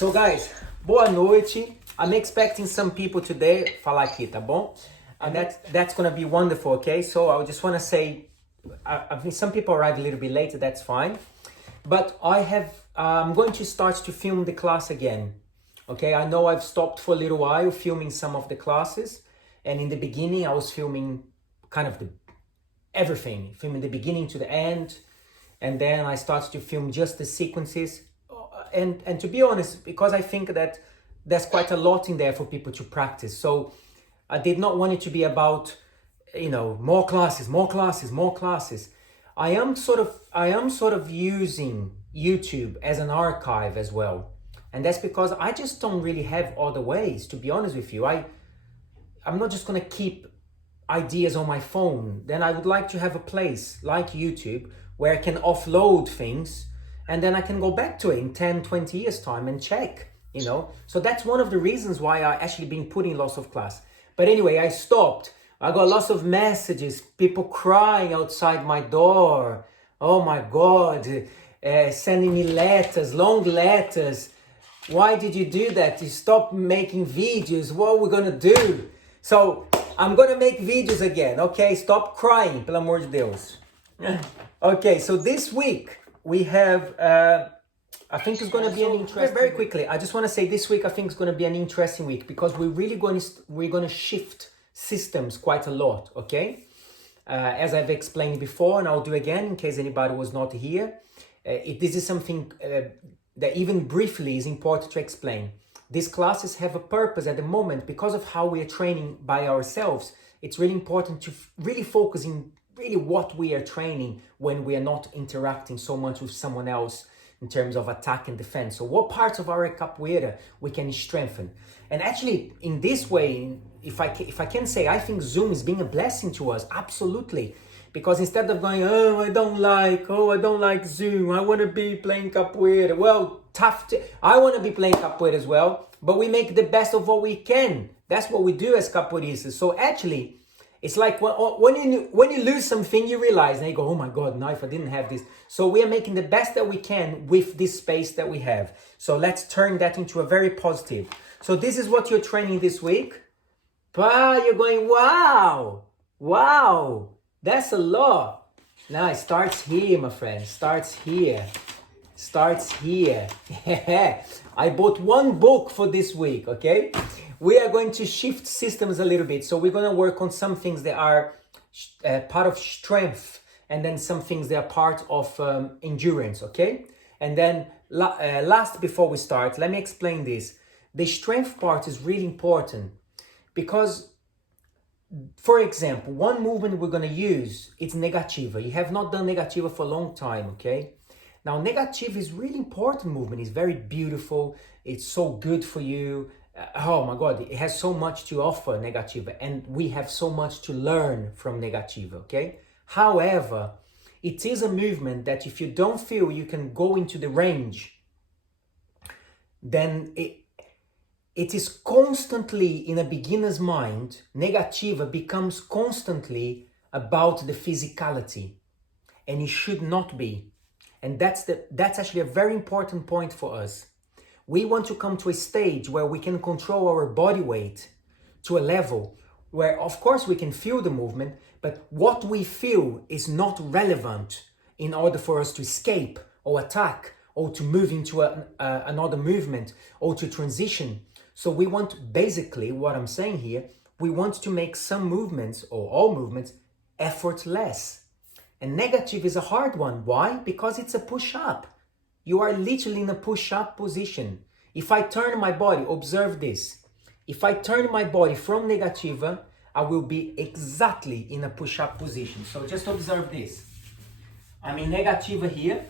So guys, boa noite. I'm expecting some people today falar aqui, tá bom? And that's gonna be wonderful, okay? So I just wanna say, I think some people arrive a little bit later, that's fine. But I'm going to start to film the class again. Okay, I know I've stopped for a little while filming some of the classes. And in the beginning, I was filming kind of everything, filming the beginning to the end. And then I started to film just the sequences. And to be honest, because I think that there's quite a lot in there for people to practice. So I did not want it to be about, more classes. I am sort of using YouTube as an archive as well. And that's because I just don't really have other ways, to be honest with you. I'm not just gonna keep ideas on my phone. Then I would like to have a place like YouTube where I can offload things and then I can go back to it in 10, 20 years time and check, So that's one of the reasons why I actually been putting lots of class. But anyway, I stopped. I got lots of messages, people crying outside my door. Oh my God, sending me letters, long letters. Why did you do that? You stopped making videos. What are we gonna do? So I'm gonna make videos again, okay? Stop crying, pelo amor de Deus. Okay, so this week we have, I think it's gonna be an interesting. Very quickly, I just want to say this week I think it's gonna be an interesting week because we're gonna shift systems quite a lot, okay? As I've explained before, and I'll do again in case anybody was not here. This is something that even briefly is important to explain. These classes have a purpose at the moment because of how we are training by ourselves. It's really important to really focus in really what we are training when we are not interacting so much with someone else in terms of attack and defense. So what parts of our capoeira we can strengthen. And actually in this way, if I can say, I think Zoom is being a blessing to us, absolutely. Because instead of going, I don't like Zoom, I want to be playing capoeira. Well, I want to be playing capoeira as well, but we make the best of what we can. That's what we do as capoeiristas. So actually, it's like when you lose something, you realize, and you go, oh my God, now if I didn't have this. So we are making the best that we can with this space that we have. So let's turn that into a very positive. So this is what you're training this week. You're going, wow. That's a lot. Now it starts here, my friend. Starts here. I bought one book for this week, okay? We are going to shift systems a little bit. So we're going to work on some things that are part of strength and then some things that are part of endurance, okay? And then last, before we start, let me explain this. The strength part is really important because for example, one movement we're going to use, it's negativa. You have not done negativa for a long time, okay? Now, negativa is really important movement. It's very beautiful. It's so good for you. Oh my God, it has so much to offer, negativa. And we have so much to learn from negativa, okay? However, it is a movement that if you don't feel you can go into the range, then it is constantly in a beginner's mind. Negativa becomes constantly about the physicality, and it should not be. And that's actually a very important point for us. We want to come to a stage where we can control our body weight to a level where, of course, we can feel the movement, but what we feel is not relevant in order for us to escape or attack or to move into another movement or to transition. So we want, basically, what I'm saying here, we want to make some movements or all movements effortless. And negative is a hard one. Why? Because it's a push-up. You are literally in a push-up position. If I turn my body, observe this. If I turn my body from negativa, I will be exactly in a push-up position. So just observe this. I'm in negativa here.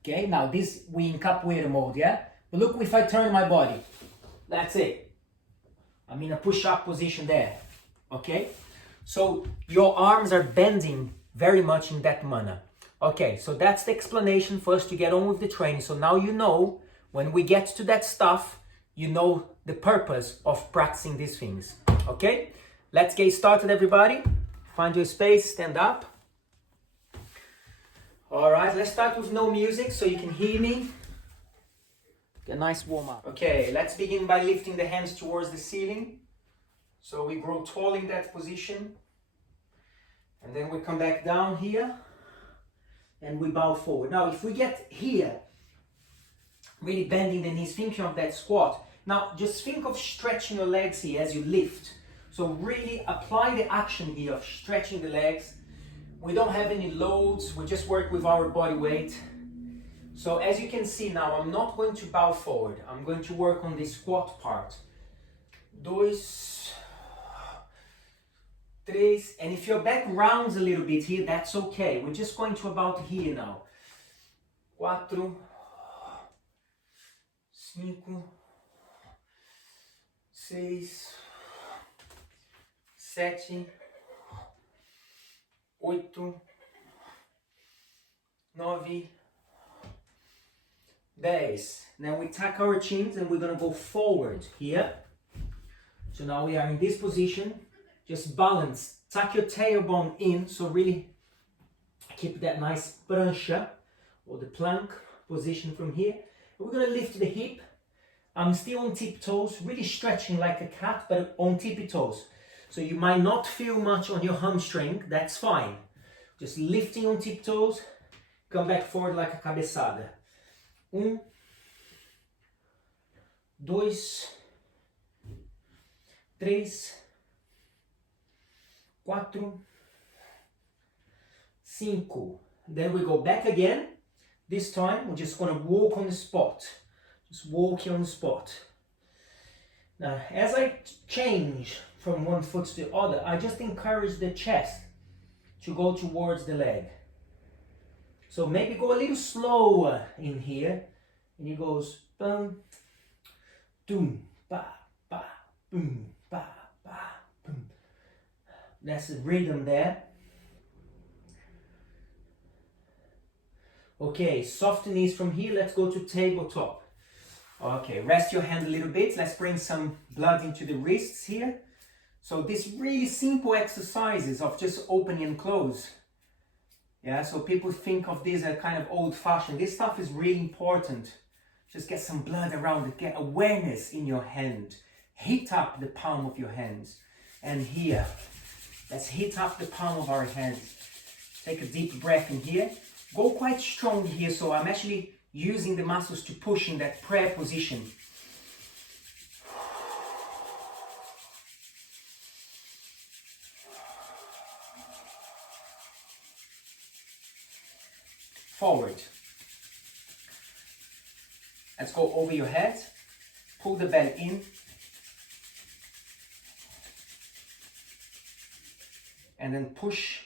Okay, now this, we in capoeira mode, yeah? But look, if I turn my body, that's it. I'm in a push-up position there, okay? So your arms are bending very much in that manner. Okay, so that's the explanation for us to get on with the training. So now you know, when we get to that stuff, you know the purpose of practicing these things, okay? Let's get started, everybody. Find your space, stand up. All right, let's start with no music so you can hear me. Get a nice warm up. Okay, let's begin by lifting the hands towards the ceiling. So we grow tall in that position. And then we come back down here and we bow forward. Now, if we get here, really bending the knees, thinking of that squat. Now, just think of stretching your legs here as you lift. So really apply the action here of stretching the legs. We don't have any loads, we just work with our body weight. So as you can see now, I'm not going to bow forward. I'm going to work on the squat part. 2, 3, and if your back rounds a little bit here, that's okay. We're just going to about here now. 4, 5, 6, 7, 8, 9, 10. Now we tuck our chins and we're gonna go forward here. So now we are in this position. Just balance, tuck your tailbone in, so really keep that nice prancha or the plank position from here. We're gonna lift the hip. I'm still on tiptoes, really stretching like a cat, but on tippy toes. So you might not feel much on your hamstring, that's fine. Just lifting on tiptoes, come back forward like a cabeçada. 1, 2, 3, 4, 5. Then we go back again. This time we're just gonna walk on the spot. Just walking on the spot. Now, as I change from one foot to the other, I just encourage the chest to go towards the leg. So maybe go a little slower in here, and it goes bum, doom, ba, ba, boom, ba, ba, boom. That's the rhythm there. Okay, soft knees from here. Let's go to tabletop. Okay, rest your hand a little bit. Let's bring some blood into the wrists here. So this really simple exercises of just opening and close. Yeah, so people think of this as kind of old-fashioned. This stuff is really important. Just get some blood around it. Get awareness in your hand. Heat up the palm of your hands. And here, let's heat up the palm of our hands. Take a deep breath in here. Go quite strong here, so I'm actually using the muscles to push in that prayer position. Forward. Let's go over your head. Pull the belly in. And then push.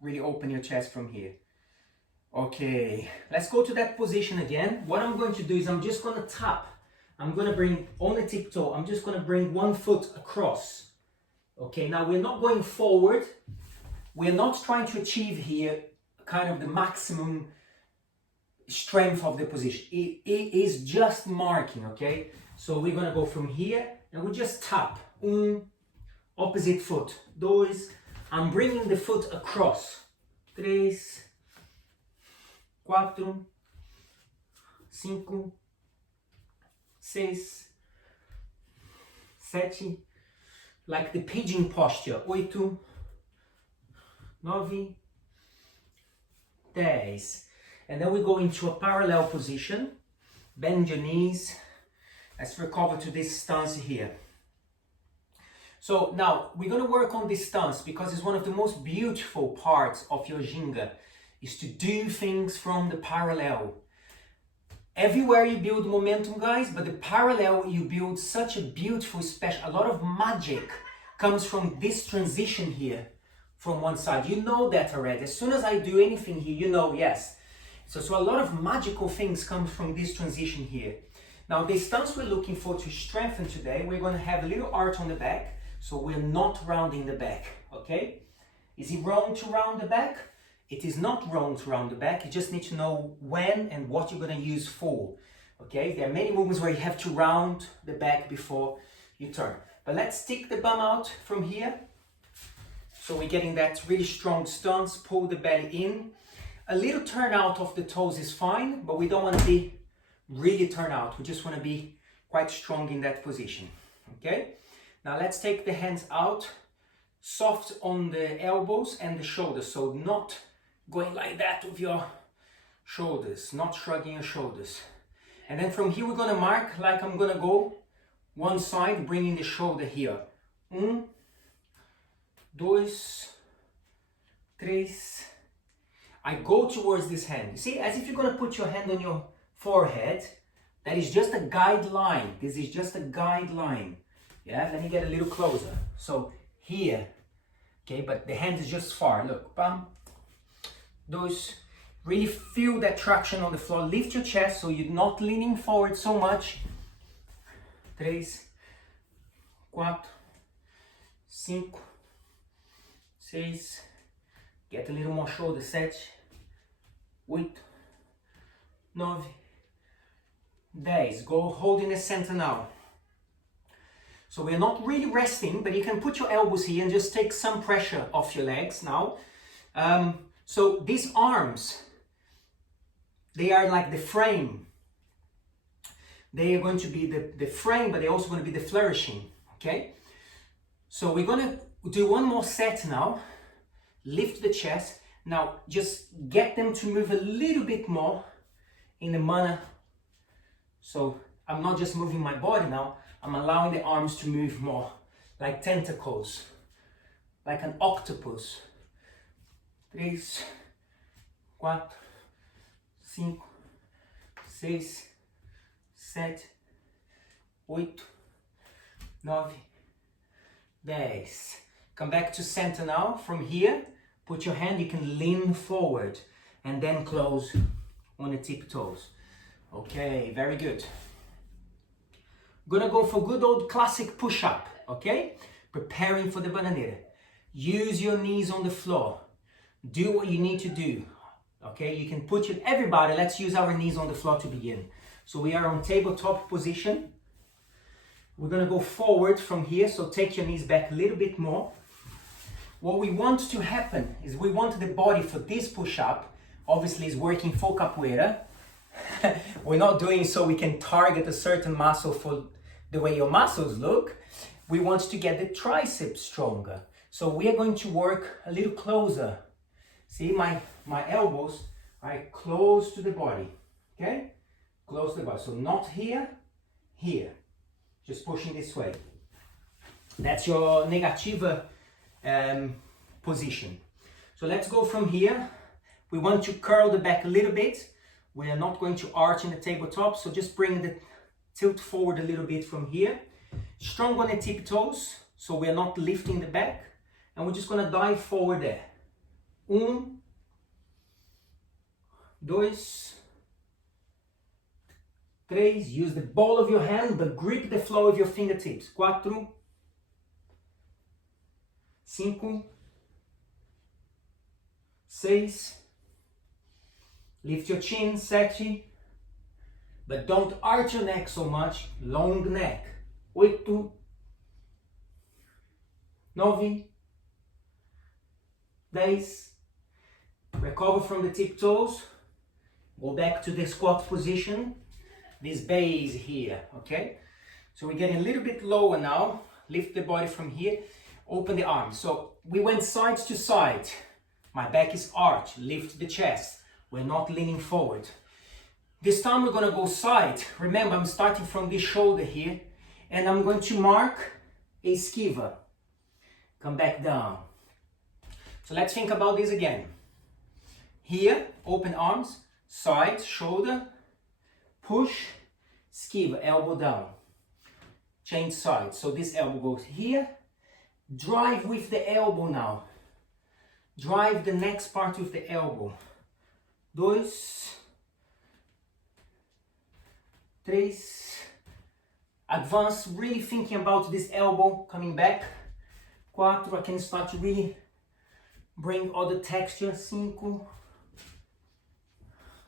Really open your chest from here. Okay, let's go to that position again. What I'm going to do is I'm just going to tap. I'm going to bring on the tiptoe. I'm just going to bring one foot across. Okay, now we're not going forward. We're not trying to achieve here kind of the maximum strength of the position. It is just marking, okay? So we're going to go from here and we just tap. Opposite foot. 2. I'm bringing the foot across. 3, 4, 5, 6, 7, like the pigeon posture. 8, 9, 10. And then we go into a parallel position. Bend your knees. Let's recover to this stance here. So now we're going to work on this stance because it's one of the most beautiful parts of your Ginga, is to do things from the parallel. Everywhere you build momentum, guys, but the parallel you build such a beautiful, special, a lot of magic comes from this transition here from one side. You know that already. As soon as I do anything here, you know, yes. So a lot of magical things come from this transition here. Now the stance we're looking for to strengthen today, we're going to have a little arch on the back. So we're not rounding the back, okay? Is it wrong to round the back? It is not wrong to round the back. You just need to know when and what you're going to use for, okay? There are many movements where you have to round the back before you turn. But let's stick the bum out from here. So we're getting that really strong stance. Pull the belly in. A little turn out of the toes is fine, but we don't want to be really turn out. We just want to be quite strong in that position. Okay? Now let's take the hands out, soft on the elbows and the shoulders. So not going like that with your shoulders, not shrugging your shoulders. And then from here we're going to mark like I'm going to go one side, bringing the shoulder here. 1, 2, 3. I go towards this hand. You see, as if you're going to put your hand on your forehead. That is just a guideline. This is just a guideline. Yeah, let me get a little closer. So here, okay, but the hand is just far. Look, bam. Those, really feel that traction on the floor. Lift your chest so you're not leaning forward so much. 3, 4, 5, 6. Get a little more shoulder, 7, 8, 9, 10. Go hold in the center now. So we're not really resting, but you can put your elbows here and just take some pressure off your legs now. So these arms, they are like the frame. They are going to be the frame, but they're also going to be the flourishing, okay? So we're going to do one more set now. Lift the chest. Now just get them to move a little bit more in the manner. So I'm not just moving my body now, I'm allowing the arms to move more, like tentacles, like an octopus. 3, 4, 5, 6, 7, 8, 9, 10. Come back to center now. From here, put your hand, you can lean forward and then close on the tiptoes. Okay, very good. Gonna go for good old classic push-up, okay? Preparing for the bananera. Use your knees on the floor. Do what you need to do, okay? You can put your, everybody, let's use our knees on the floor to begin. So we are on tabletop position. We're gonna go forward from here, so take your knees back a little bit more. What we want to happen is we want the body for this push-up, obviously is working full capoeira. We're not doing so we can target a certain muscle for the way your muscles look. We want to get the triceps stronger. So we are going to work a little closer. See, my elbows are close to the body, okay? Close to the body. So not here, here. Just pushing this way. That's your negativa position. So let's go from here. We want to curl the back a little bit. We are not going to arch in the tabletop, so just bring the tilt forward a little bit from here. Strong on the tiptoes, so we are not lifting the back. And we're just going to dive forward there. 1, 2, 3. Use the ball of your hand, but grip the floor of your fingertips. 4, 5, 6. Lift your chin, 7. But don't arch your neck so much. Long neck. 8, 9, 10. Recover from the tiptoes. Go back to the squat position. This base here, okay? So we're getting a little bit lower now. Lift the body from here. Open the arms. So we went sides to side. My back is arched. Lift the chest. We're not leaning forward. This time we're going to go side. Remember, I'm starting from this shoulder here. And I'm going to mark a skiva. Come back down. So let's think about this again. Here, open arms. Side, shoulder. Push, skiva, elbow down. Change sides. So this elbow goes here. Drive with the elbow now. Drive the next part with the elbow. 2, 3. Advance, really thinking about this elbow coming back. 4, I can start to really bring all the texture. 5,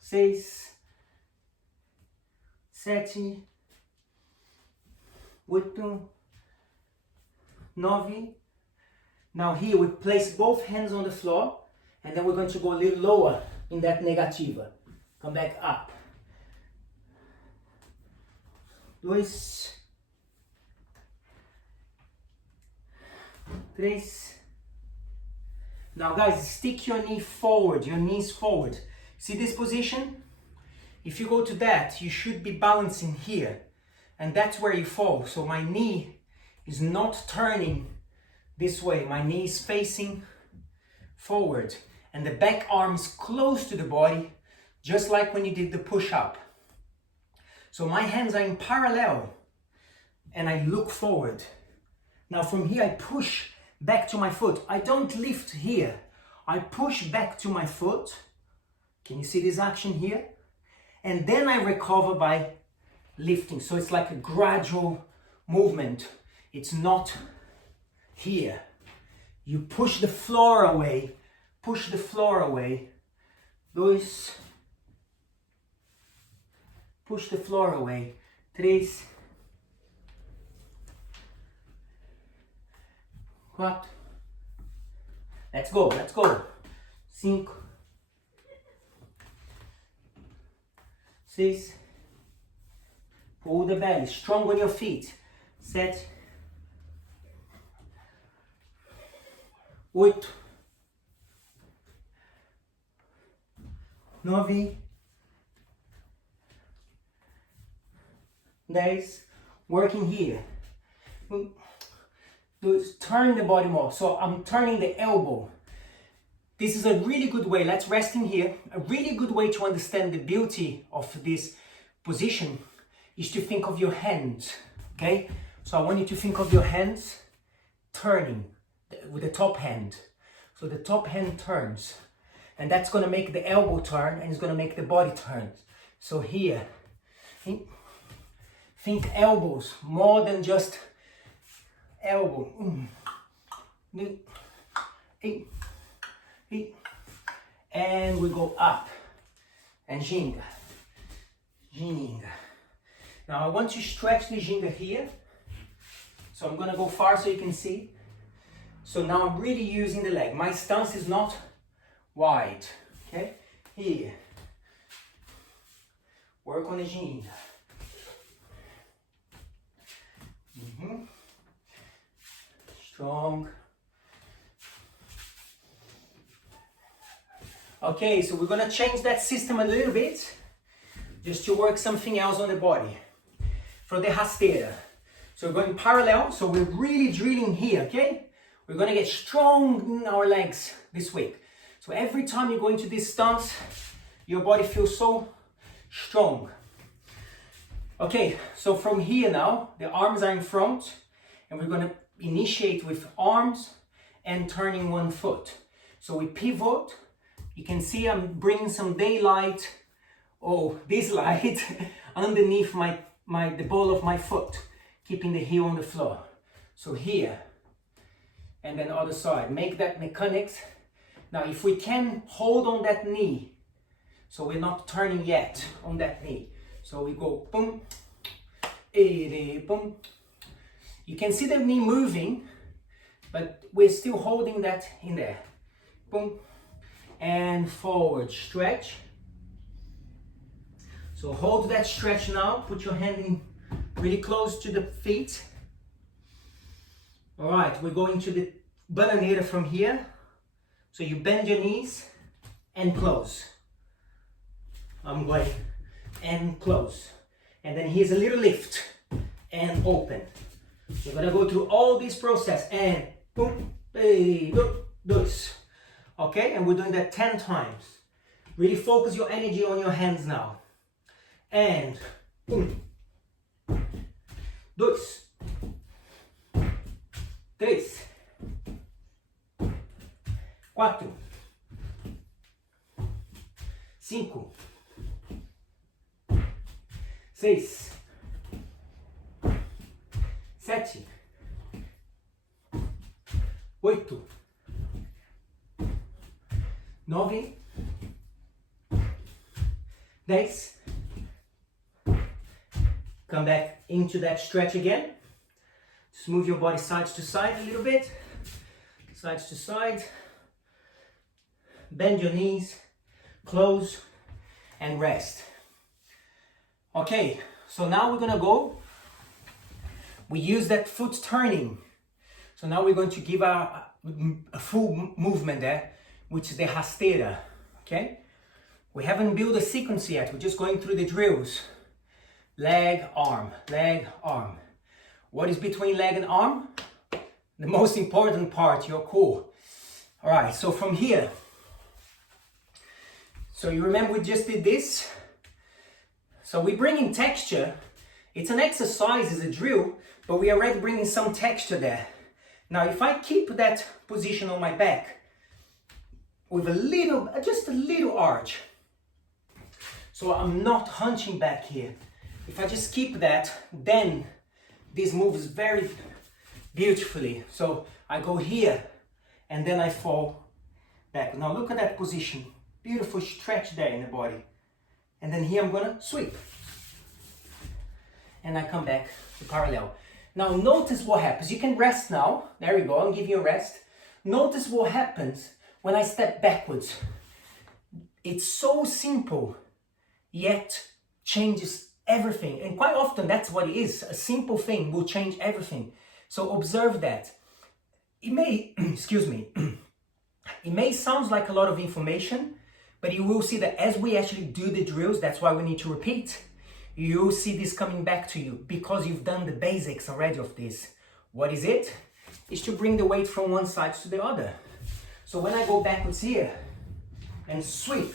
6, 7, 8, 9. Now here we place both hands on the floor and then we're going to go a little lower in that negativa. Come back up. 2, 3. Now guys, stick your knee forward, your knees forward. See this position? If you go to that, you should be balancing here. And that's where you fall. So my knee is not turning this way. My knee is facing forward. And the back arm is close to the body, just like when you did the push-up. So my hands are in parallel and I look forward. Now from here I push back to my foot. I don't lift here. I push back to my foot. Can you see this action here? And then I recover by lifting. So it's like a gradual movement. It's not here. You push the floor away. Push the floor away. 2. Push the floor away. 3. 4. Let's go, let's go. 5. 6. Pull the belly, strong on your feet. 7. 8. 9. 10. Working here. Turn the body more. So I'm turning the elbow. This is a really good way. Let's rest in here. A really good way to understand the beauty of this position is to think of your hands. Okay? So I want you to think of your hands turning with the top hand. So the top hand turns. And that's going to make the elbow turn and it's going to make the body turn. So here, think elbows more than just elbow. And we go up and ginga, ginga. Now I want to stretch the ginga here. So I'm going to go far so you can see. So now I'm really using the leg. My stance is not wide. Okay, here. Work on the ginga. Strong. Okay, so we're gonna change that system a little bit just to work something else on the body. For the rasteira. So we're going parallel, so we're really drilling here, okay? We're gonna get strong in our legs this week. So every time you go into this stance, your body feels so strong. Okay, so from here now, the arms are in front, and we're gonna initiate with arms and turning one foot. So we pivot. You can see I'm bringing some daylight, this light, underneath the ball of my foot, keeping the heel on the floor. So here, and then other side. Make that mechanics. Now if we can hold on that knee, so we're not turning yet on that knee. So we go boom, boom. You can see the knee moving, but we're still holding that in there. Boom. And forward, stretch. So hold that stretch now. Put your hand in really close to the feet. All right, we're going to the bananeira from here. So you bend your knees and close. I'm going and close. And then here's a little lift and open. You're gonna go through all this process and boom, this. Okay, and we're doing that 10 times. Really focus your energy on your hands now. And boom, 2, 3, 4, 5, 6, 7, 8, 9, 10. Come back into that stretch again. Just move your body sides to side a little bit. Sides to side. Bend your knees, close, and rest. Okay, so now we're gonna go We use that foot turning. So now we're going to give a full movement there, which is the rasteira, okay? We haven't built a sequence yet. We're just going through the drills. Leg, arm, leg, arm. What is between leg and arm? The most important part, your core. All right, so from here. So you remember we just did this? So we bring in texture. It's an exercise, it's a drill, but we are already bringing some texture there. Now, if I keep that position on my back with a little, just a little arch, so I'm not hunching back here. If I just keep that, then this moves very beautifully. So I go here and then I fall back. Now look at that position. Beautiful stretch there in the body. And then here I'm gonna sweep. And I come back to parallel. Now notice what happens. You can rest now. There we go, I'm giving you a rest. Notice what happens when I step backwards. It's so simple, yet changes everything. And quite often that's what it is. A simple thing will change everything. So observe that. It may, excuse me, it may sound like a lot of information, but you will see that as we actually do the drills, that's why we need to repeat. You'll see this coming back to you because you've done the basics already of this. What is it? It's to bring the weight from one side to the other. So when I go backwards here and sweep,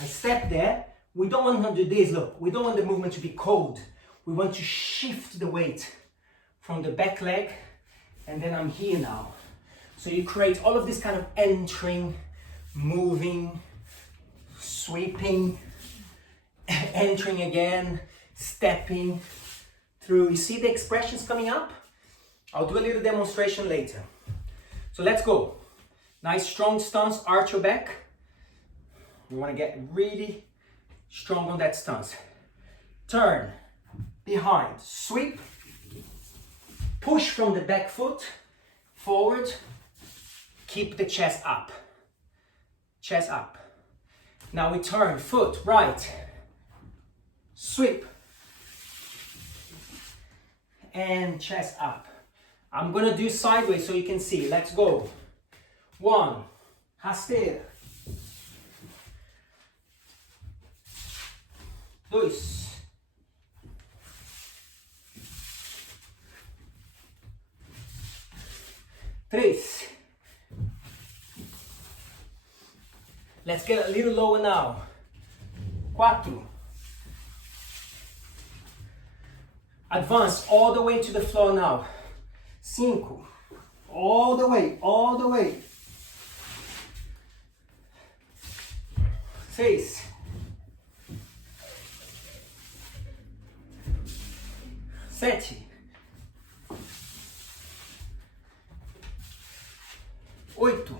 I step there. We don't want to do this, look. We don't want the movement to be cold. We want to shift the weight from the back leg, and then I'm here now. So you create all of this kind of entering, moving, sweeping, entering again, stepping through. You see the expressions coming up? I'll do a little demonstration later. So let's go. Nice strong stance, arch your back. You want to get really strong on that stance. Turn, behind, sweep, push from the back foot, forward, keep the chest up. Chest up. Now we turn, foot, right, sweep, and chest up. I'm gonna do sideways so you can see. Let's go. 1, rasteira. 2, 3. Let's get a little lower now. 4. Advance all the way to the floor now. 5. All the way, all the way. 6. 7. 8.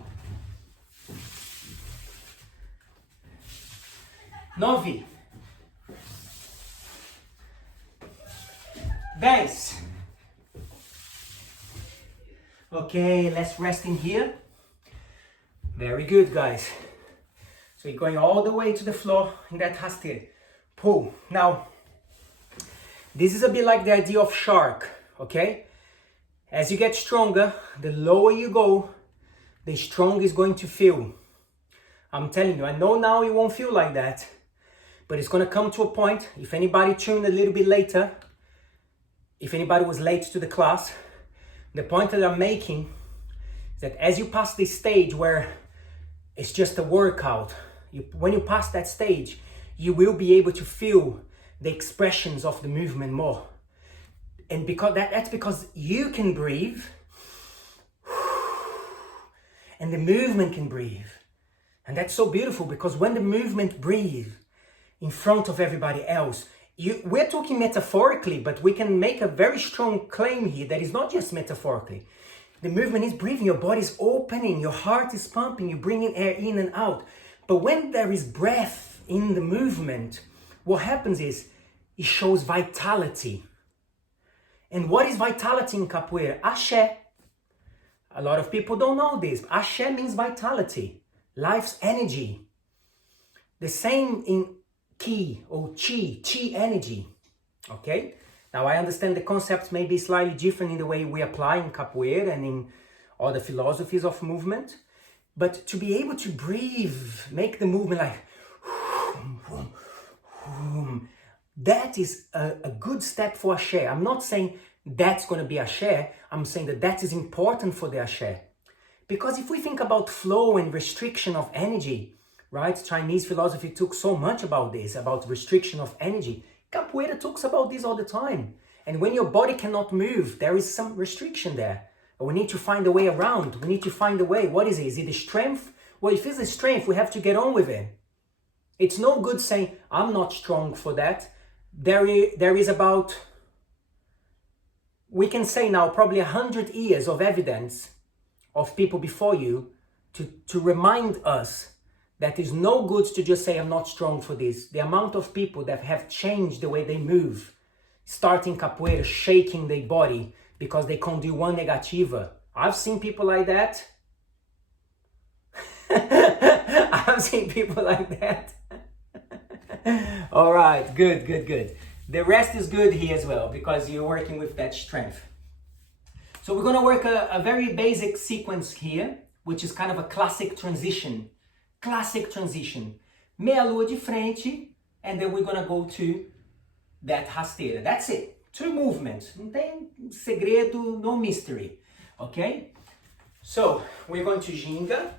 9. 10. Okay, let's rest in here. Very good, guys. So you're going all the way to the floor in that rasteira. Pull. Now, this is a bit like the idea of shark, okay? As you get stronger, the lower you go, the stronger it's going to feel. I'm telling you, I know now it won't feel like that, but it's going to come to a point. If anybody tuned a little bit later, if anybody was late to the class, the point that I'm making is that as you pass this stage where it's just a workout, when you pass that stage, you will be able to feel the expressions of the movement more. And because that's because you can breathe and the movement can breathe. And that's so beautiful because when the movement breathes in front of everybody else, we're talking metaphorically, but we can make a very strong claim here that is not just metaphorically. The movement is breathing, your body is opening, your heart is pumping, you're bringing air in and out. But when there is breath in the movement, what happens is it shows vitality. And what is vitality in capoeira? Axé. A lot of people don't know this. Axé means vitality, life's energy. The same in ki or chi energy. Okay? Now, I understand the concepts may be slightly different in the way we apply in capoeira and in other philosophies of movement, but to be able to breathe, make the movement like that is a good step for axé. I'm not saying that's going to be axé. I'm saying that that is important for the axé. Because if we think about flow and restriction of energy, right? Chinese philosophy talks so much about this, about restriction of energy. Capoeira talks about this all the time. And when your body cannot move, there is some restriction there. We need to find a way around. We need to find a way. What is it? Is it the strength? Well, if it's the strength, we have to get on with it. It's no good saying, I'm not strong for that. There is about, we can say now, probably 100 years of evidence of people before you to remind us that it's no good to just say, I'm not strong for this. The amount of people that have changed the way they move, starting capoeira, shaking their body because they can't do one negativa. I've seen people like that. I've seen people like that. All right, good. The rest is good here as well because you're working with that strength. So we're gonna work a very basic sequence here, which is kind of a classic transition. Meia lua de frente, and then we're gonna go to that rasteira. That's it. 2 movements. Não tem segredo, no mystery. Okay? So we're going to ginga,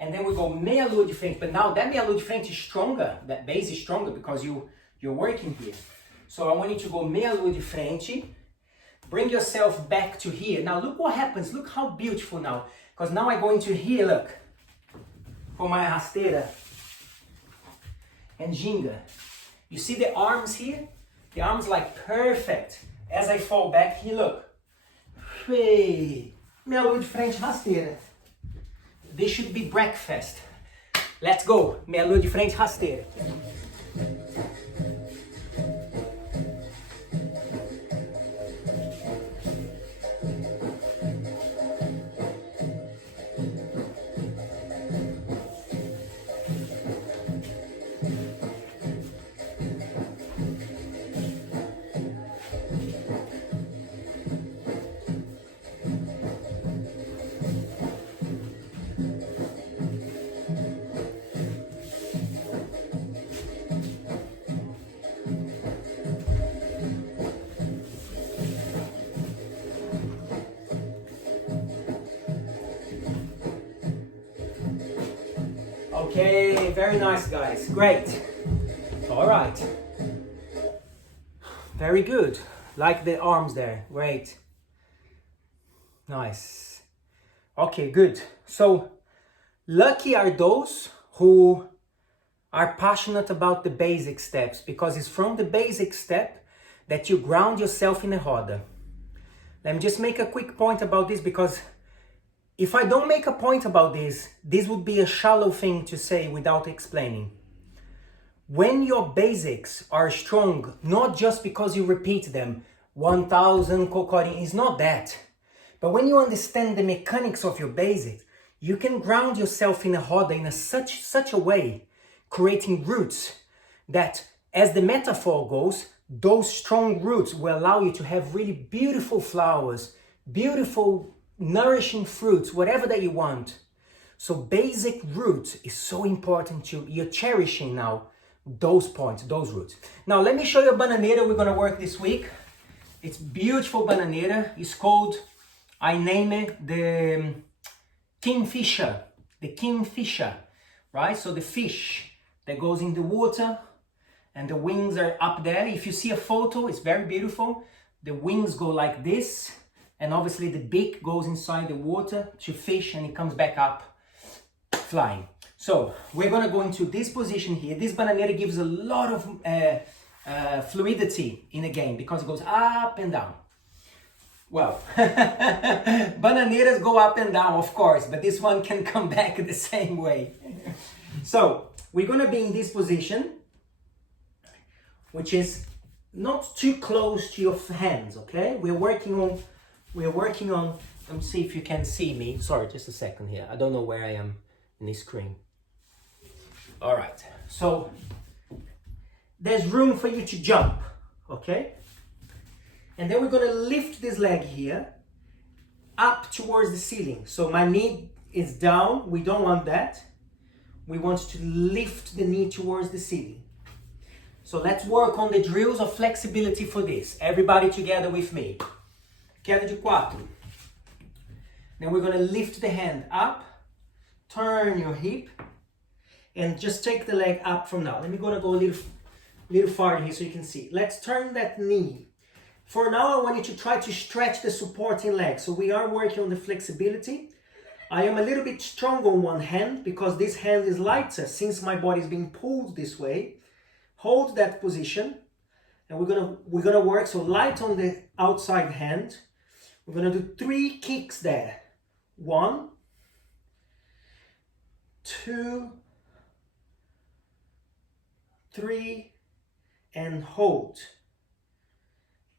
and then we go meia lua de frente. But now that meia lua de frente is stronger. That base is stronger because you're working here. So I want you to go meia lua de frente. Bring yourself back to here. Now look what happens. Look how beautiful now. Because now I go into here, look. For my rasteira. And ginga. You see the arms here? The arms like perfect. As I fall back here, look. Hey, meia lua de frente, rasteira. This should be breakfast. Let's go. Meia lua de frente, rasteira. Okay, very nice guys, great. All right, very good. Like the arms there, great. Nice. Okay, good. So lucky are those who are passionate about the basic steps, because it's from the basic step that you ground yourself in a roda. Let me just make a quick point about this, because if I don't make a point about this, this would be a shallow thing to say without explaining. When your basics are strong, not just because you repeat them, 1000 kokorin, it's not that. But when you understand the mechanics of your basics, you can ground yourself in a roda in such a way, creating roots that, as the metaphor goes, those strong roots will allow you to have really beautiful flowers, beautiful nourishing fruits, whatever that you want. So basic roots is so important to you're cherishing now those points, those roots. Now let me show you a bananeira we're going to work this week. It's beautiful bananeira. It's called, I name it the kingfisher. The kingfisher, right? So the fish that goes in the water and the wings are up there. If you see a photo, it's very beautiful. The wings go like this. And obviously the beak goes inside the water to fish and it comes back up flying. So we're going to go into this position here. This bananeira gives a lot of fluidity in the game because it goes up and down. Well, bananeiras go up and down, of course, but this one can come back the same way. So we're going to be in this position, which is not too close to your hands, okay? We're working on, let me see if you can see me. Sorry, just a second here. I don't know where I am in this screen. All right, so there's room for you to jump, okay? And then we're gonna lift this leg here up towards the ceiling. So my knee is down, we don't want that. We want to lift the knee towards the ceiling. So let's work on the drills of flexibility for this. Everybody together with me. Queda de 4. Then we're gonna lift the hand up, turn your hip, and just take the leg up from now. Let me go a little farther here so you can see. Let's turn that knee. For now, I want you to try to stretch the supporting leg. So we are working on the flexibility. I am a little bit strong on one hand because this hand is lighter since my body is being pulled this way. Hold that position, and we're gonna work so light on the outside hand. We're gonna do 3 kicks there. 1, 2, 3, and hold.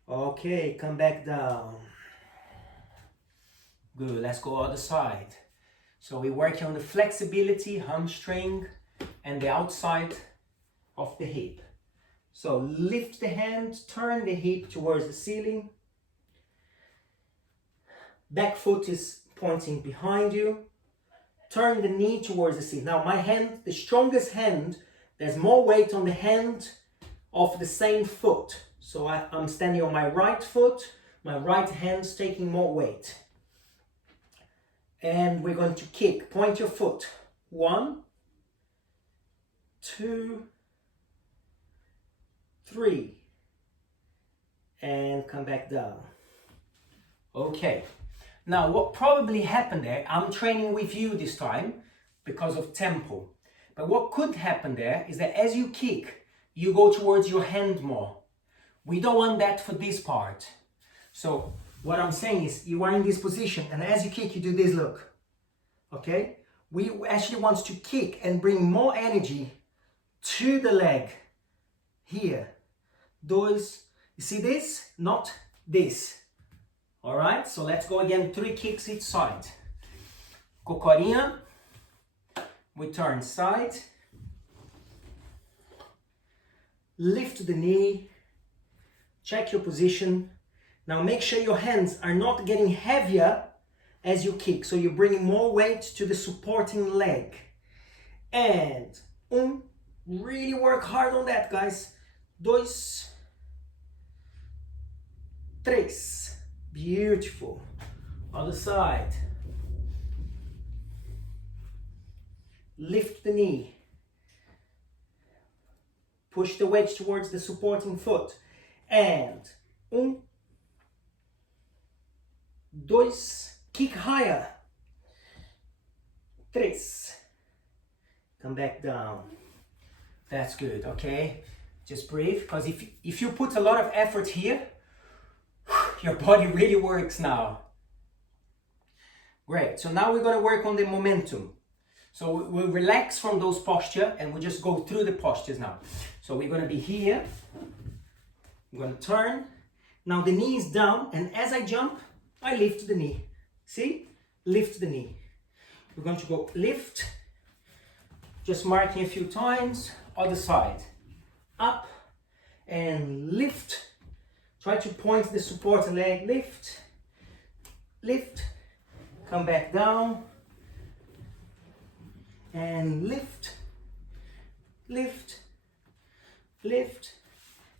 Okay, come back down. Good, let's go other side. So we're working on the flexibility, hamstring, and the outside of the hip. So lift the hand, turn the hip towards the ceiling. Back foot is pointing behind you. Turn the knee towards the ceiling. Now my hand, the strongest hand, there's more weight on the hand of the same foot. So I'm standing on my right foot, my right hand's taking more weight. And we're going to kick. Point your foot. 1, 2, 3. And come back down. Okay. Now what probably happened there, I'm training with you this time because of tempo. But what could happen there is that as you kick, you go towards your hand more. We don't want that for this part. So what I'm saying is you are in this position and as you kick, you do this, look. Okay? We actually want to kick and bring more energy to the leg. Here. Those, you see this? Not this. All right? So let's go again, 3 kicks each side. Cocorinha. We turn side. Lift the knee. Check your position. Now make sure your hands are not getting heavier as you kick. So you're bringing more weight to the supporting leg. And really work hard on that, guys. 2, 3. Beautiful. Other side. Lift the knee. Push the weight towards the supporting foot. And 1, 2, kick higher. 3. Come back down. That's good, okay? Just breathe, because if you put a lot of effort here, your body really works now. Great, so now we're gonna work on the momentum. So we'll relax from those postures and we'll just go through the postures now. So we're gonna be here. I'm gonna turn. Now the knee is down and as I jump, I lift the knee. See? Lift the knee. We're going to go lift. Just marking a few times. Other side. Up and lift. Try to point the supporting leg. Lift. Lift. Come back down. And lift. Lift. Lift.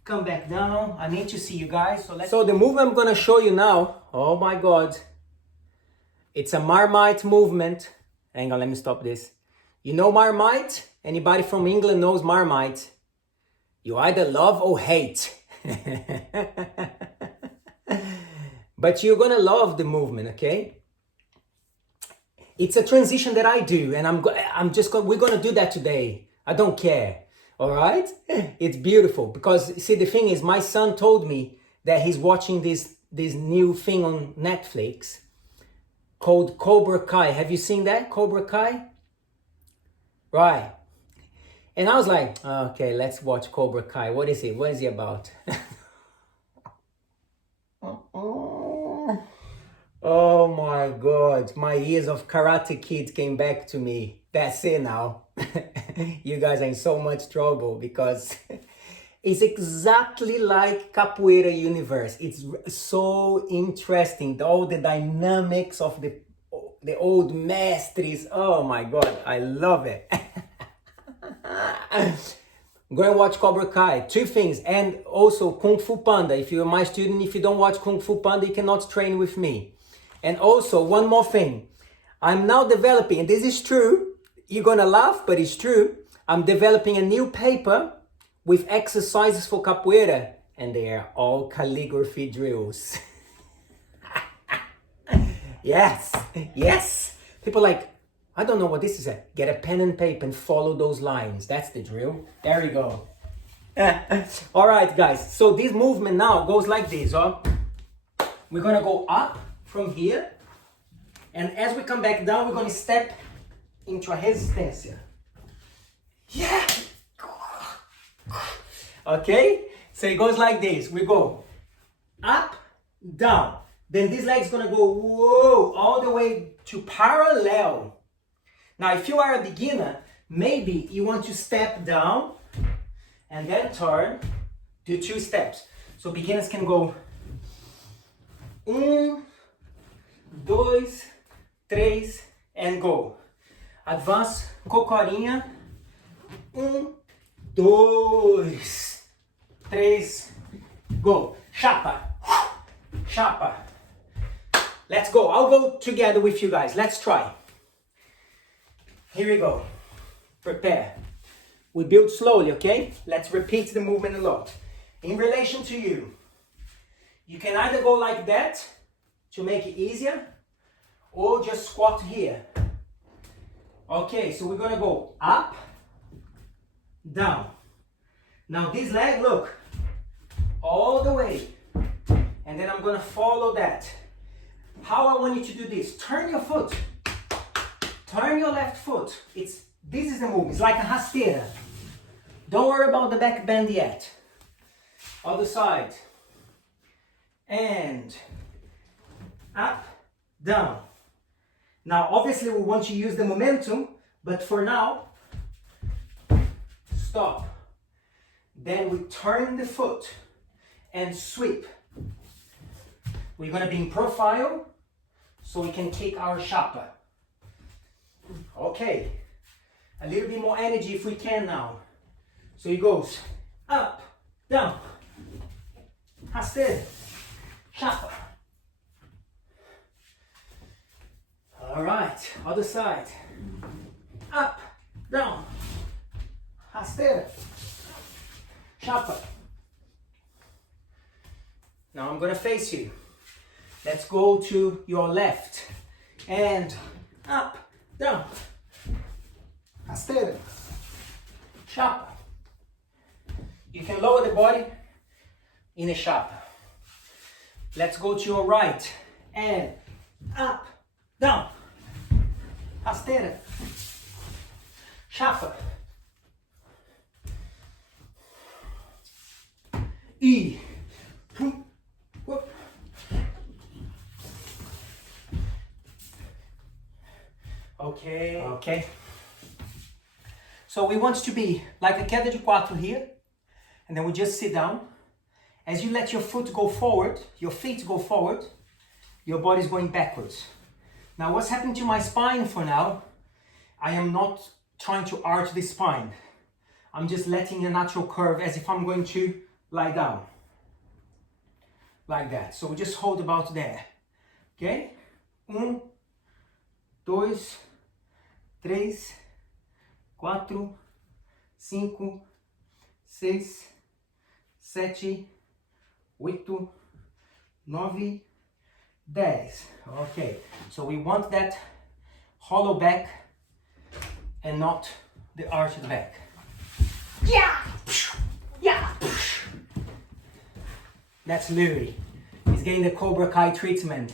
Come back down. I need to see you guys. So the movement I'm going to show you now, oh my God. It's a Marmite movement. Hang on, let me stop this. You know Marmite? Anybody from England knows Marmite? You either love or hate. But you're going to love the movement, okay? It's a transition that I do and we're going to do that today. I don't care. All right? It's beautiful because see, the thing is, my son told me that he's watching this new thing on Netflix called Cobra Kai. Have you seen that? Cobra Kai? Right. And I was like, okay, let's watch Cobra Kai. What is it? What is it about? Oh my God. My years of Karate Kid came back to me. That's it now. You guys are in so much trouble because It's exactly like Capoeira universe. It's so interesting. All the dynamics of the old mestres. Oh my God, I love it. Go and watch Cobra Kai. 2 things. And also Kung Fu Panda. If you're my student, if you don't watch Kung Fu Panda, you cannot train with me. And also, one more thing. I'm now developing, and this is true. You're gonna laugh, but it's true. I'm developing a new paper with exercises for capoeira, and they are all calligraphy drills. Yes, yes. People like, I don't know what this is. Get a pen and paper and follow those lines. That's the drill. There we go. All right, guys. So this movement now goes like this. We're gonna go up from here, and as we come back down, we're gonna step into a resistência. Yeah. Okay, so it goes like this. We go up, down. Then this leg's gonna go whoa all the way to parallel. Now, if you are a beginner, maybe you want to step down and then turn, do 2 steps. So beginners can go 1, 2, 3 and go. Advance cocorinha. 1, 2, 3, go. Chapa, chapa. Let's go. I'll go together with you guys. Let's try. Here we go. Prepare. We build slowly, okay? Let's repeat the movement a lot. In relation to you, you can either go like that to make it easier, or just squat here. Okay, so we're gonna go up, down. Now this leg, look, all the way. And then I'm gonna follow that. How I want you to do this, turn your foot. Turn your left foot. This is the move. It's like a rasteira. Don't worry about the back bend yet. Other side. And up, down. Now, obviously, we want to use the momentum, but for now, stop. Then we turn the foot and sweep. We're going to be in profile so we can kick our chapa. Okay, a little bit more energy if we can now. So it goes up, down, rasteira, chapa. All right, other side. Up, down, rasteira, chapa. Now I'm gonna face you. Let's go to your left. And up, down, rasteira, chapa. You can lower the body in a chapa. Let's go to your right. And up, down, rasteira, chapa. E. Whoop. Okay. So we want to be like a queda de 4 here, and then we just sit down. As you let your foot go forward, your feet go forward, your body's going backwards. Now what's happening to my spine for now, I am not trying to arch the spine. I'm just letting a natural curve as if I'm going to lie down. Like that. So we just hold about there. Okay? 1, 2, 3, 4, 5, 6, 7, 8, 9, 10. Okay, so we want that hollow back and not the arched back. Yeah! Yeah! That's Louis. He's getting the Cobra Kai treatment.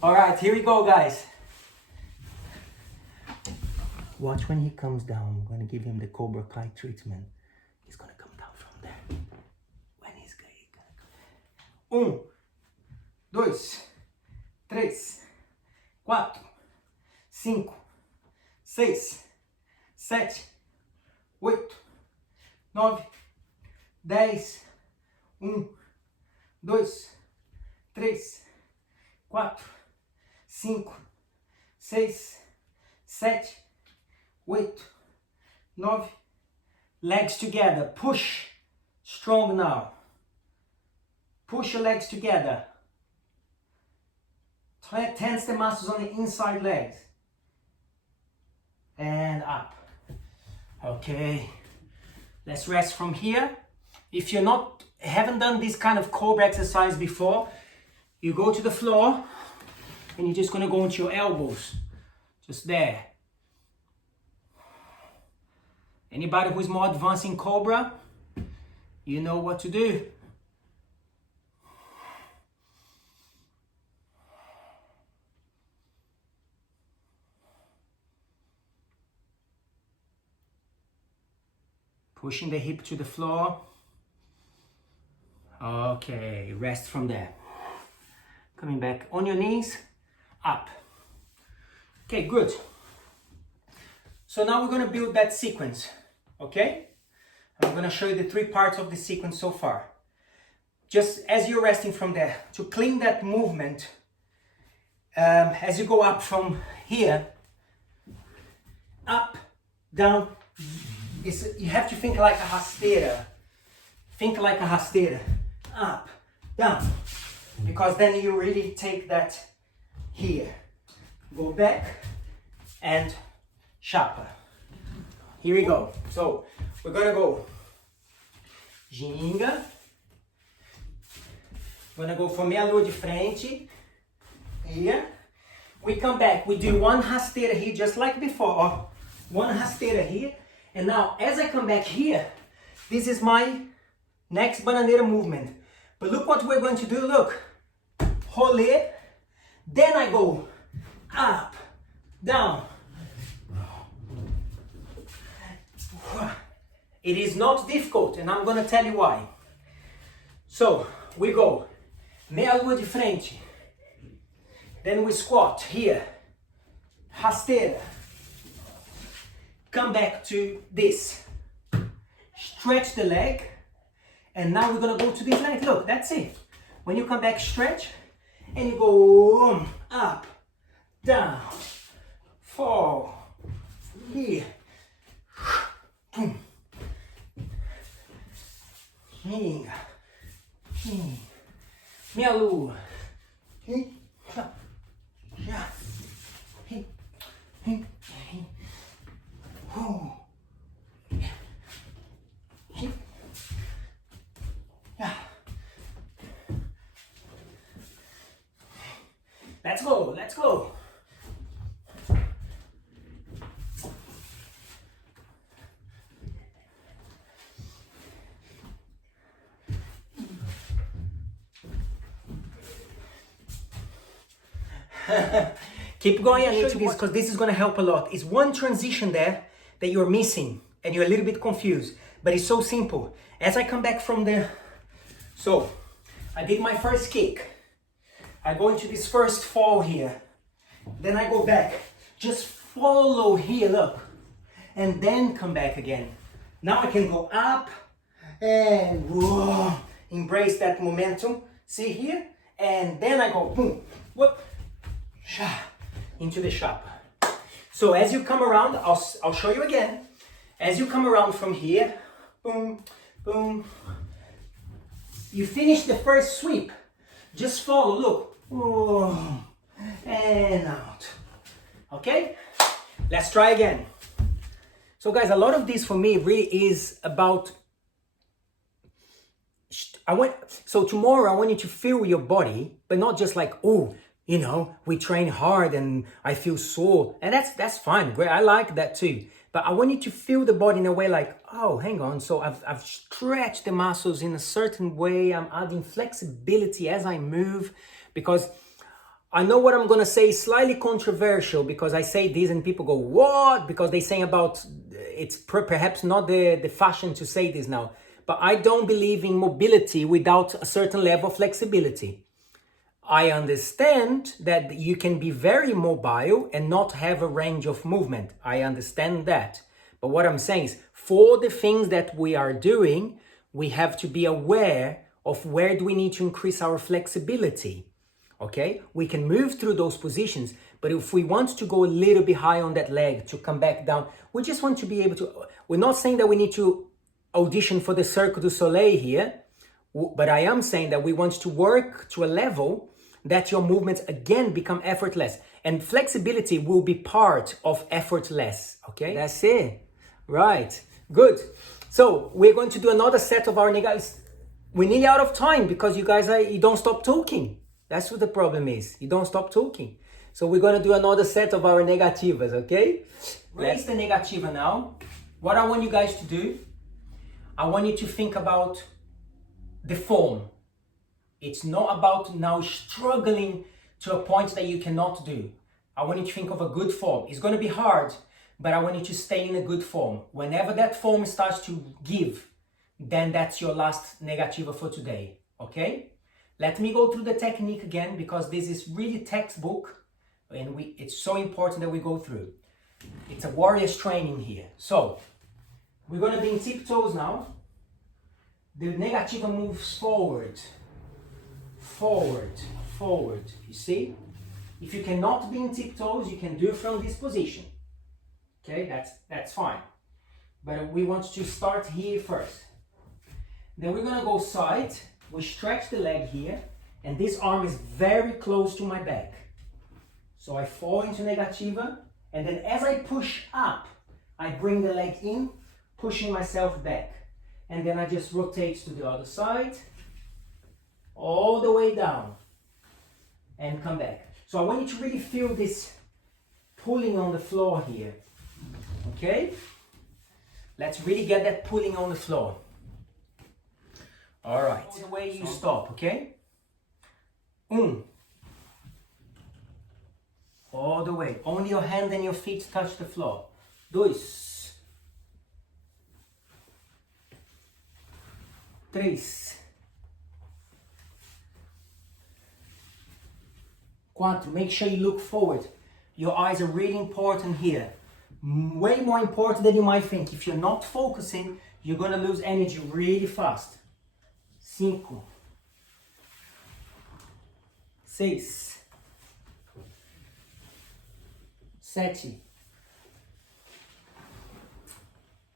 All right, here we go, guys. Watch when he comes down. I'm gonna give him the Cobra Kai treatment. He's gonna come down from there. When he's gonna come. 1, 2, 3, 4, 5, 6, 7, 8, 9, 10. 1, 2, 3, 4, 5, 6, 7, 8, 9. Legs together. Push. Strong now. Push your legs together. Tense the muscles on the inside legs. And up. Okay. Let's rest from here. If you're haven't done this kind of cobra exercise before, you go to the floor and you're just going to go into your elbows. Just there. Anybody who's more advanced in cobra, you know what to do. Pushing the hip to the floor. Okay, rest from there. Coming back on your knees, up. Okay, good. So now we're going to build that sequence, okay? I'm going to show you the 3 parts of the sequence so far. Just as you're resting from there, to clean that movement, as you go up from here, up, down, you have to think like a rasteira. Think like a rasteira. Up, down. Because then you really take that here. Go back and chapa. Here we go. So we're gonna go ginga. Gonna go for meia lua de frente. Here. We come back. We do one rasteira here just like before. One rasteira here. And now as I come back here, this is my next bananeira movement. But look what we're going to do. Look. Rolê. Then I go up, down. It is not difficult, and I'm going to tell you why. So, we go meia lua de frente. Then we squat here. Rasteira. Come back to this. Stretch the leg. And now we're going to go to this leg. Look, that's it. When you come back, stretch. And you go up, down, fall, here. Boom. Ginga. Meia lua. Let's go, let's go. Keep going into this because this is going to help a lot. It's one transition there that you're missing and you're a little bit confused, but it's so simple. As I come back from the... So, I did my first kick. I go into this first fall here. Then I go back. Just follow here, look. And then come back again. Now I can go up and whoa, embrace that momentum. See here? And then I go boom, whoop, sha, into the chapa. So as you come around, I'll show you again. As you come around from here, boom, boom. You finish the first sweep. Just follow, look. Oh, and out. Okay? Let's try again. So guys, a lot of this for me really is about... So tomorrow I want you to feel your body, but not just like, oh, you know, we train hard and I feel sore. And that's fine, great. I like that too. But I want you to feel the body in a way like, oh, hang on. So I've stretched the muscles in a certain way. I'm adding flexibility as I move, because I know what I'm going to say is slightly controversial, because I say this and people go, what? Because they say about, it's perhaps not the fashion to say this now. But I don't believe in mobility without a certain level of flexibility. I understand that you can be very mobile and not have a range of movement. I understand that. But what I'm saying is, for the things that we are doing, we have to be aware of where do we need to increase our flexibility. Okay, we can move through those positions, but if we want to go a little bit high on that leg to come back down, we just want to be able to, we're not saying that we need to audition for the Cirque du Soleil here, but I am saying that we want to work to a level that your movements again become effortless, and flexibility will be part of effortless. Okay, that's it. Right, good. So we're going to do another set of our negatives. We're nearly out of time because you guys you don't stop talking. That's what the problem is. You don't stop talking. So we're going to do another set of our negativas, okay? Raise the negativa now. What I want you guys to do, I want you to think about the form. It's not about now struggling to a point that you cannot do. I want you to think of a good form. It's going to be hard, but I want you to stay in a good form. Whenever that form starts to give, then that's your last negativa for today, okay? Let me go through the technique again because this is really textbook and it's so important that we go through. It's a warrior's training here. So, we're going to be in tiptoes now. The negativa moves forward, forward, forward. You see? If you cannot be in tiptoes, you can do it from this position. Okay, that's fine. But we want to start here first. Then we're going to go side. We stretch the leg here, and this arm is very close to my back. So I fall into negativa, and then as I push up, I bring the leg in, pushing myself back. And then I just rotate to the other side, all the way down, and come back. So I want you to really feel this pulling on the floor here, okay? Let's really get that pulling on the floor. All right. The way you stop, okay? All the way. Only your hand and your feet touch the floor. 2, 3, 4. Make sure you look forward. Your eyes are really important here. Way more important than you might think. If you're not focusing, you're going to lose energy really fast. 5, 6, 7,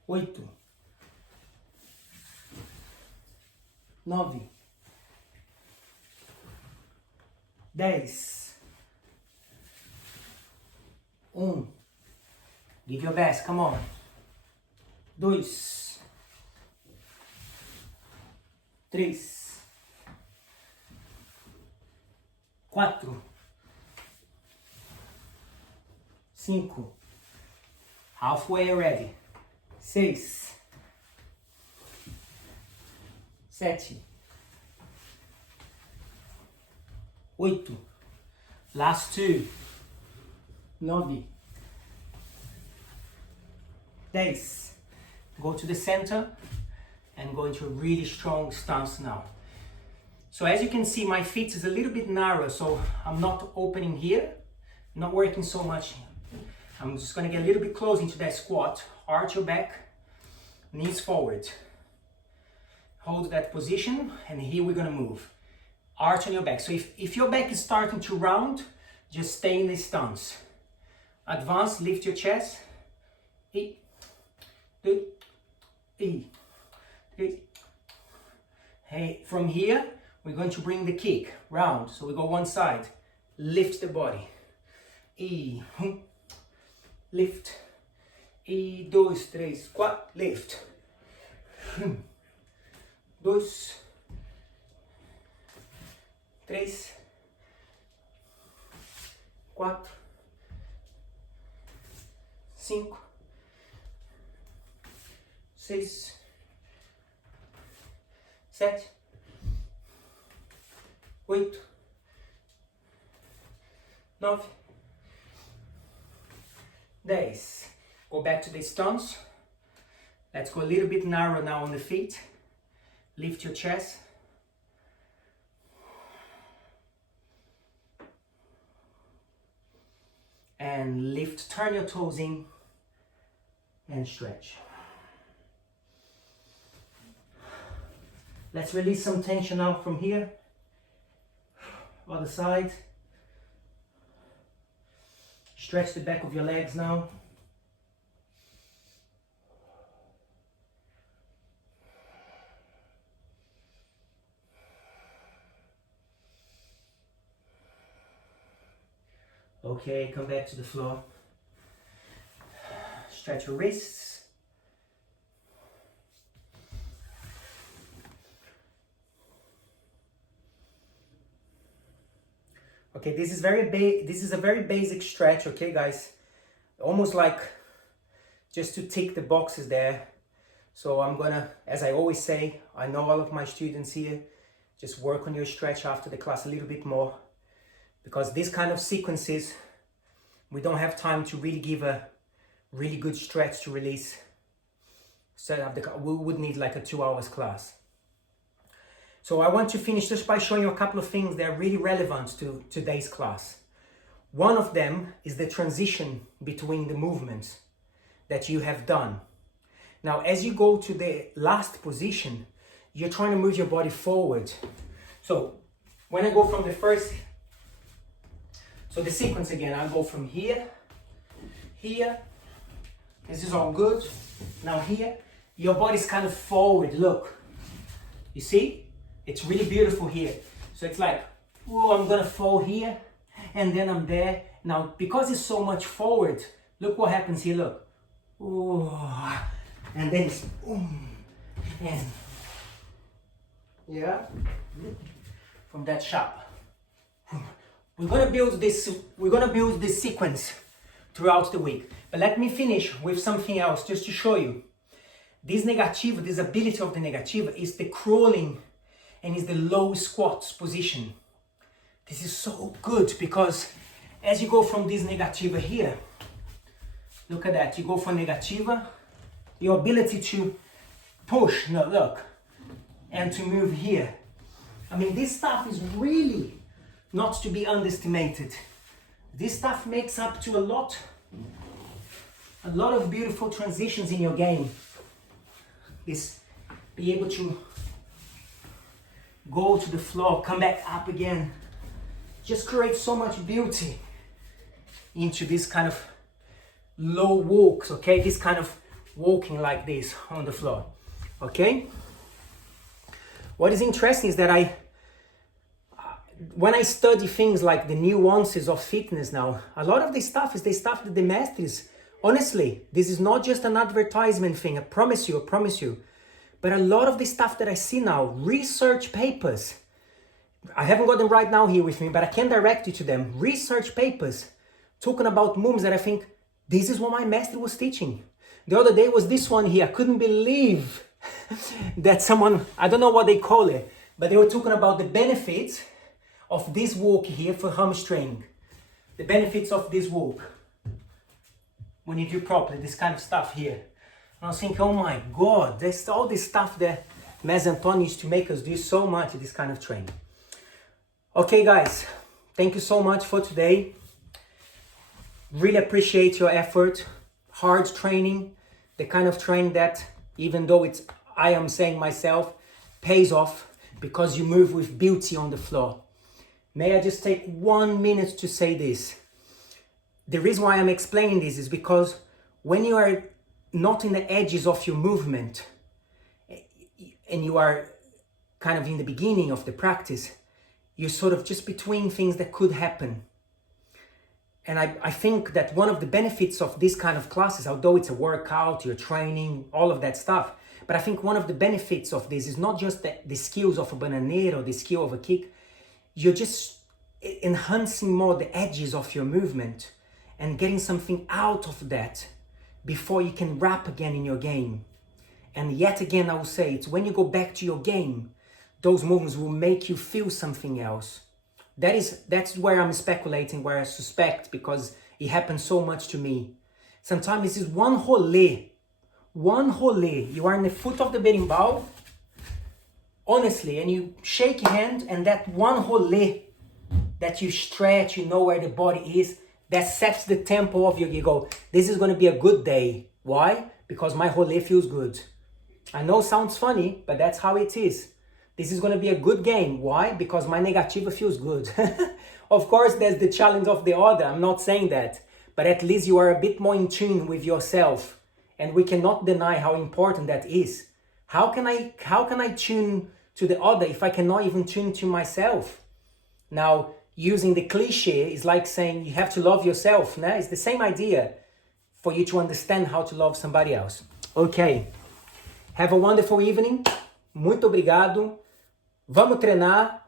8, 9, 10. 1. Give your best, come on. 2, 3, 4, 5. Halfway already. 6, 7, 8. Last 2. 9, 10. Go to the center and go into a really strong stance now. So as you can see, my feet is a little bit narrow, so I'm not opening here, not working so much. I'm just going to get a little bit close into that squat. Arch your back, knees forward. Hold that position, and here we're going to move. Arch on your back. So if your back is starting to round, just stay in this stance. Advance, lift your chest. 1, 2, 3. Hey, from here, we're going to bring the kick round. So we go one side, lift the body. Lift. 1, 2, 3, 4, lift. 2, 3, 4, 5, 6, 7, 8, 9, 10. Go back to the stance. Let's go a little bit narrow now on the feet. Lift your chest. And lift, turn your toes in and stretch. Let's release some tension out from here. Other side. Stretch the back of your legs now. Okay, come back to the floor. Stretch your wrists. Okay, this is a very basic stretch, okay guys? Almost like just to tick the boxes there. So I'm gonna, as I always say, I know all of my students here, just work on your stretch after the class a little bit more, because these kind of sequences, we don't have time to really give a really good stretch to release. We would need like a 2 hours class. So I want to finish just by showing you a couple of things that are really relevant to today's class. One of them is the transition between the movements that you have done. Now, as you go to the last position, you're trying to move your body forward. So when I go from the first, so the sequence again, I'll go from here, here, this is all good. Now here, your body's kind of forward, look. You see? It's really beautiful here. So it's like, oh, I'm gonna fall here, and then I'm there. Now, because it's so much forward, look what happens here, look. Oh, and then it's, and, yeah, from that shot. We're gonna build this sequence throughout the week. But let me finish with something else, just to show you. This ability of the negativa is the crawling and is the low squats position. This is so good because as you go from this negativa here, look at that, you go from negativa, your ability to push, no, look, and to move here. I mean, this stuff is really not to be underestimated. This stuff makes up to a lot of beautiful transitions in your game. This, be able to go to the floor, come back up again, just create so much beauty into this kind of low walks, okay? This kind of walking like this on the floor, okay? What is interesting is that when I study things like the nuances of fitness now, a lot of this stuff is the stuff that the masters, honestly, this is not just an advertisement thing, I promise you. But a lot of the stuff that I see now, research papers, I haven't got them right now here with me, but I can direct you to them. Research papers talking about movements that I think, this is what my master was teaching. The other day was this one here. I couldn't believe that someone, I don't know what they call it, but they were talking about the benefits of this walk here for hamstring. The benefits of this walk. When you do properly, this kind of stuff here. I was thinking, oh my God, there's all this stuff that Mas Antonio used to make us do so much, this kind of training. Okay guys, thank you so much for today. Really appreciate your effort, hard training, the kind of training that, even though I am saying myself, pays off because you move with beauty on the floor. May I just take 1 minute to say this? The reason why I'm explaining this is because when you are not in the edges of your movement and you are kind of in the beginning of the practice, you're sort of just between things that could happen. And I think that one of the benefits of this kind of classes, although it's a workout, you're training, all of that stuff, but I think one of the benefits of this is not just the skills of a bananeira or the skill of a kick, you're just enhancing more the edges of your movement and getting something out of that before you can wrap again in your game. And yet again, I will say, it's when you go back to your game, those movements will make you feel something else. That's where I'm speculating, where I suspect, because it happens so much to me. Sometimes this is one rolê. You are in the foot of the berimbau, honestly, and you shake your hand, and that one rolê that you stretch, you know where the body is, that sets the tempo of your giggle. This is going to be a good day. Why? Because my rolê feels good. I know it sounds funny, but that's how it is. this is going to be a good game. Why? Because my negativa feels good. Of course, there's the challenge of the other. I'm not saying that. But at least you are a bit more in tune with yourself. And we cannot deny how important that is. How can I tune to the other if I cannot even tune to myself? Now, using the cliche is like saying you have to love yourself. Né? It's the same idea for you to understand how to love somebody else. Okay. Have a wonderful evening. Muito obrigado. Vamos treinar.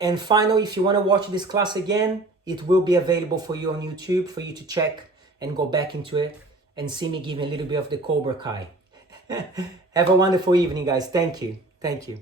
And finally, if you want to watch this class again, it will be available for you on YouTube for you to check and go back into it and see me giving a little bit of the Cobra Kai. Have a wonderful evening, guys. Thank you. Thank you.